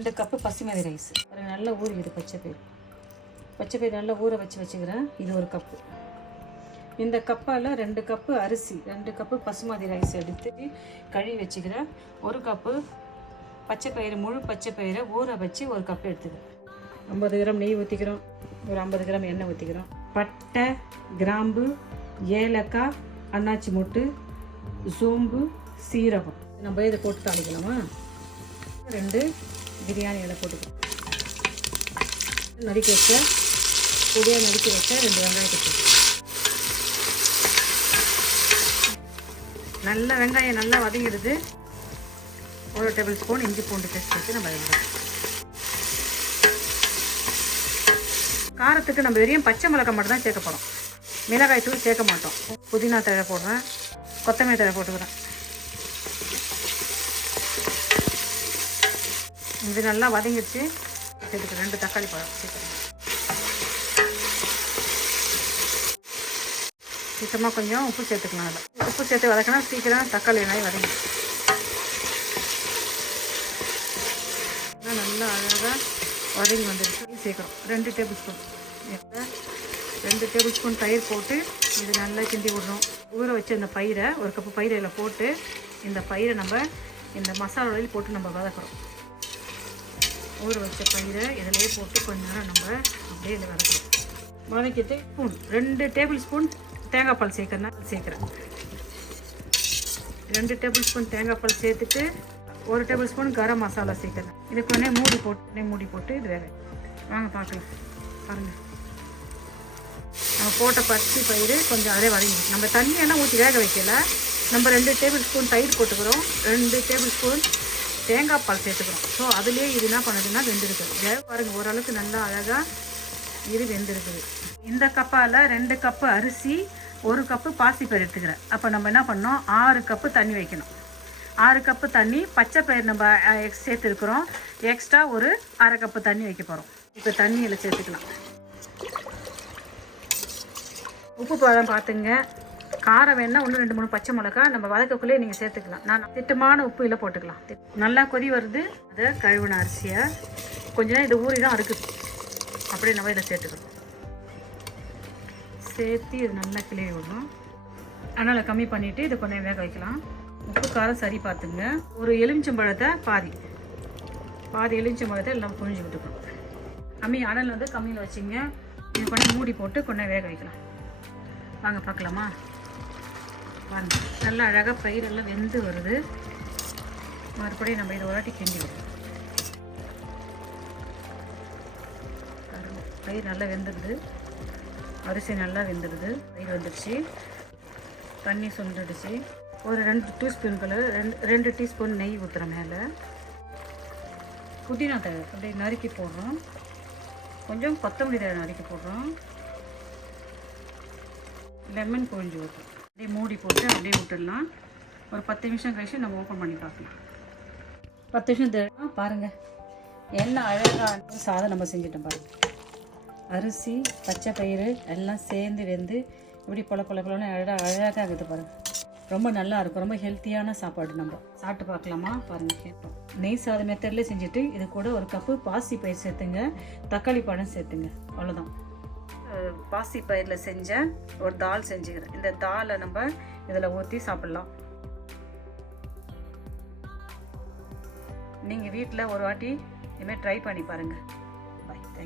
2 cup basmati rice. ஒரு நல்லா ஊறிடுது பச்சைப்பயிறு நல்லா ஊற வச்சுக்கிறேன். இது 1 கப்பு. இந்த கப்பால் 2 கப்பு அரிசி, 2 கப்பு பசுமதி ரைஸ் எடுத்து கழுவி வச்சுக்கிறேன். 1 கப்பு பச்சைப்பயிறு, முழு பச்சைப்பயிரை ஊற வச்சு 1 கப்பு எடுத்துக்கிறேன். 50 கிராம் நெய் ஊற்றிக்கிறோம். ஒரு 50 கிராம் எண்ணெய் ஊற்றிக்கிறோம். பட்டை, கிராம்பு, ஏலக்காய், அன்னாச்சி மொட்டு, சோம்பு, சீரகம் நம்ம இதை போட்டு தாளிக்கலாமா? 2 பிரியாணி இலை போட்டுக்கலாம். நறுக்கி வச்ச பொடியாக நறுக்கி வச்ச 2 வெங்காயத்தை நல்லா வெங்காயம் நல்லா வதங்கிடுது. 1 டேபிள் ஸ்பூன் இஞ்சி பூண்டு பேஸ்ட் வச்சு நம்ம காரத்துக்கு நம்ம வெறும் பச்சை மிளகாய் மட்டும் தான் சேர்க்க போகிறோம். மிளகாய் தூள் சேர்க்க மாட்டோம். புதினா தழை போடுறேன், கொத்தமல்லி தழை போட்டுக்கிறேன். இது நல்லா வதங்கிடுச்சு. இதுக்கு 2 தக்காளி பழம் சேர்த்துக்கலாம். சீக்கிரமாக கொஞ்சம் உப்பு சேர்த்துக்கலாம். அதில் உப்பு சேர்த்து வதக்கினா சீக்கிரம் தக்காளி வெங்காயம் வதங்கி நல்லா அழகாக வதங்கி வந்துடுச்சு. சேர்க்குறோம் 2 டேபிள் ஸ்பூன் 2 டேபிள் ஸ்பூன் தயிர் போட்டு இது நல்லா கிண்டி விடுறோம். ஊற வச்சு இந்த பயிரை 1 கப்பு பயிரை இதில் போட்டு இந்த பயிரை நம்ம இந்த மசாலாவில் போட்டு நம்ம வதக்குறோம். ஊற வச்ச பயிரை இதிலே போட்டு கொஞ்ச நேரம் நம்ம அப்படியே இதில் வதக்குறோம். வதக்கிட்டு 2 டேபிள் ஸ்பூன் தேங்காய் பால் சேர்க்குறேன். 2 டேபிள் ஸ்பூன் தேங்காய் பால் சேர்த்துட்டு 1 டேபிள் ஸ்பூன் கரம் மசாலா சேர்க்குறேன். இதுக்கு உடனே மூடி போட்டு இது வேக வாங்க பார்க்கலாம். பாருங்கள், நம்ம போட்ட பச்சை பயிறு கொஞ்சம் அதே வதங்கி நம்ம தண்ணியெல்லாம் ஊற்றி வேக வைக்கல. நம்ம 2 டேபிள் ஸ்பூன் தயிர் போட்டுக்கிறோம், 2 டேபிள் ஸ்பூன் தேங்காய் பால் சேர்த்துக்கிறோம். ஸோ அதுலேயே இது என்ன பண்ணுதுன்னா வெந்திருக்குது. பாருங்கள், ஓரளவுக்கு நல்லா அழகாக இது வெந்திருக்குது. இந்த கப்பால் 2 கப்பு அரிசி, 1 கப்பு பாசிப்பயிறு எடுத்துக்கிறேன். அப்போ நம்ம என்ன பண்ணோம், 6 கப்பு தண்ணி வைக்கணும். 6 கப்பு தண்ணி, பச்சை பயிர் நம்ம சேர்த்துருக்குறோம். எக்ஸ்ட்ரா ஒரு 1/2 கப்பு தண்ணி வைக்க போகிறோம். இப்போ தண்ணியில் சேர்த்துக்கலாம். உப்பு பழம் பார்த்துங்க. காரம் வேணால் 1 2 3 பச்சை மிளகா நம்ம வதக்கக்குள்ளே நீங்கள் சேர்த்துக்கலாம். நான் திட்டமான உப்பு இல்லை போட்டுக்கலாம். நல்லா கொதி வருது. அதை கழுவின அரிசியை கொஞ்ச நேரம் இது ஊறி தான் இருக்குது. அப்படியே நம்ம இதில் சேர்த்துக்கணும். சேர்த்து இது நல்லா கிளறி விடணும். அதனால் கம்மி பண்ணிவிட்டு இதை கொஞ்சம் வேக வைக்கலாம். உப்பு காரம் சரி பார்த்துங்க. ஒரு எலுமிச்சம்பழத்தை பாதி எலுமிச்சம்பழத்தை எல்லாம் புழிஞ்சு விட்டுக்கணும். அனல் வந்து கம்மியில் வச்சுங்க. இது கொஞ்சம் மூடி போட்டு கொஞ்சம் வேக வைக்கலாம். வாங்க பார்க்கலாமா? வாங்க, நல்லா அழகாக பயிரெல்லாம் வெந்து வருது. மறுபடியும் நம்ம இதை ஒரு வாட்டி கிண்டி விடுவோம். பயிர் நல்லா வெந்துடுது, அரிசி நல்லா வெந்துடுது, பயிர் வந்துடுச்சு, தண்ணி சுண்டுடுச்சு. ஒரு 2 டீஸ்பூன்கள் 2 டீஸ்பூன் நெய் ஊற்றுறோம். மேலே புதினா தழை அப்படியே நறுக்கி போடுறோம். கொஞ்சம் கொத்தமல்லி தழை நறுக்கி போடுறோம். லெமன் புழிஞ்சு ஊற்றுறோம். அப்படியே மூடி போட்டு அப்படியே விட்டுடலாம். ஒரு 10 நிமிஷம் கழிச்சு நம்ம ஓப்பன் பண்ணி பார்க்கலாம். 10 நிமிஷம் பாருங்கள், என்ன அழகாக சாதம் நம்ம செஞ்சுட்டோம் பாருங்கள். அரிசி, பச்சை பயிறு எல்லாம் சேர்ந்து வெந்து இப்படி பொல அழகாக இருக்குது பாருங்கள். ரொம்ப நல்லா இருக்கும். ரொம்ப ஹெல்த்தியான சாப்பாடு. நம்ம சாப்பிட்டு பார்க்கலாமா? பாருங்கள், கேட்போம். நெய் சாதம் மெத்தட்லேயே செஞ்சுட்டு இது கூட 1 கப்பு பாசி பயிர் சேர்த்துங்க, தக்காளி பழம் சேர்த்துங்க. அவ்வளோதான். பாசி பயிரில் செஞ்ச ஒரு தால் செஞ்சுக்கிறேன். இந்த தாலை நம்ம இதில் ஊற்றி சாப்பிட்லாம். நீங்கள் வீட்டில் ஒரு வாட்டி இதுமாதிரி ட்ரை பண்ணி பாருங்கள்.